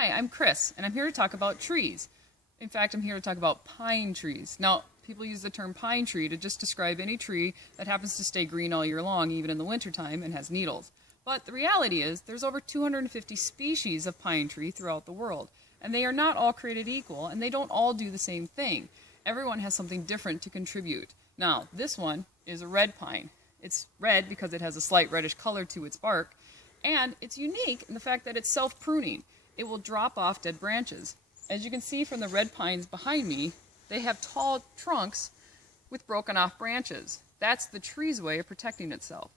Hi, I'm Chris, and I'm here to talk about trees. In fact, I'm here to talk about pine trees. Now, people use the term pine tree to just describe any tree that happens to stay green all year long, even in the wintertime, and has needles. But the reality is, there's over 250 species of pine tree throughout the world, and they are not all created equal, and they don't all do the same thing. Everyone has something different to contribute. Now, this one is a red pine. It's red because it has a slight reddish color to its bark, and it's unique in the fact that it's self-pruning. It will drop off dead branches. As you can see from the red pines behind me, they have tall trunks with broken off branches. That's the tree's way of protecting itself.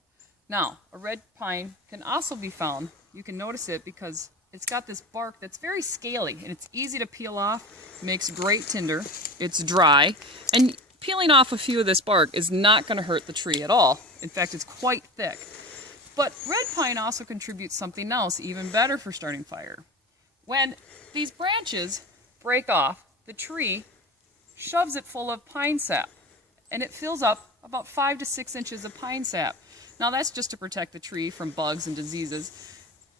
Now, a red pine can also be found. You can notice it because it's got this bark that's very scaly, and it's easy to peel off, makes great tinder, it's dry, and peeling off a few of this bark is not going to hurt the tree at all. In fact, it's quite thick. But red pine also contributes something else even better for starting fire. When these branches break off, the tree shoves it full of pine sap, and it fills up about 5 to 6 inches of pine sap. Now that's just to protect the tree from bugs and diseases,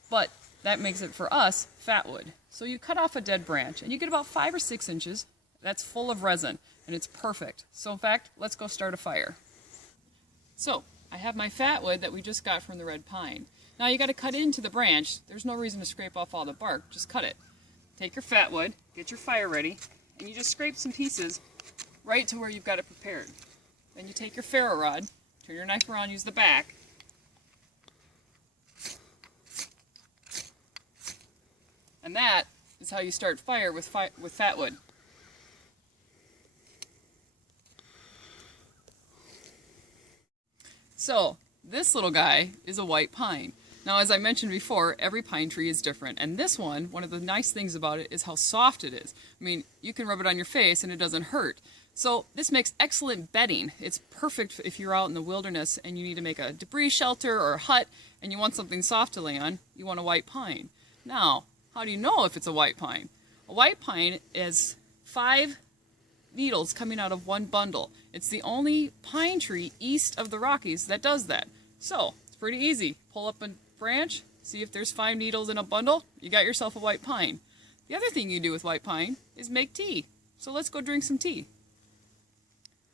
but that makes it for us fatwood. So you cut off a dead branch and you get about 5 or 6 inches that's full of resin, and it's perfect. So in fact, let's go start a fire. So I have my fatwood that we just got from the red pine. Now you got to cut into the branch. There's no reason to scrape off all the bark, just cut it. Take your fatwood, get your fire ready, and you just scrape some pieces right to where you've got it prepared. Then you take your ferro rod, turn your knife around, use the back, and that is how you start fire with fatwood. So, this little guy is a white pine. Now, as I mentioned before, every pine tree is different, and this one of the nice things about it is how soft it is. I mean, you can rub it on your face and it doesn't hurt. So this makes excellent bedding. It's perfect if you're out in the wilderness and you need to make a debris shelter or a hut and you want something soft to lay on, you want a white pine. Now, how do you know if it's a white pine? A white pine is 5 needles coming out of one bundle. It's the only pine tree east of the Rockies that does that. So, it's pretty easy. Pull up a branch, see if there's 5 needles in a bundle, you got yourself a white pine. The other thing you do with white pine is make tea. So let's go drink some tea.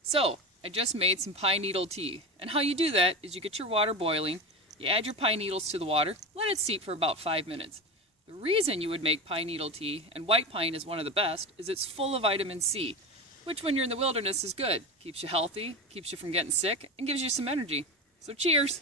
So, I just made some pine needle tea. And how you do that is you get your water boiling, you add your pine needles to the water, let it steep for about 5 minutes. The reason you would make pine needle tea, and white pine is one of the best, is it's full of vitamin C, which when you're in the wilderness is good. Keeps you healthy, keeps you from getting sick, and gives you some energy. So cheers!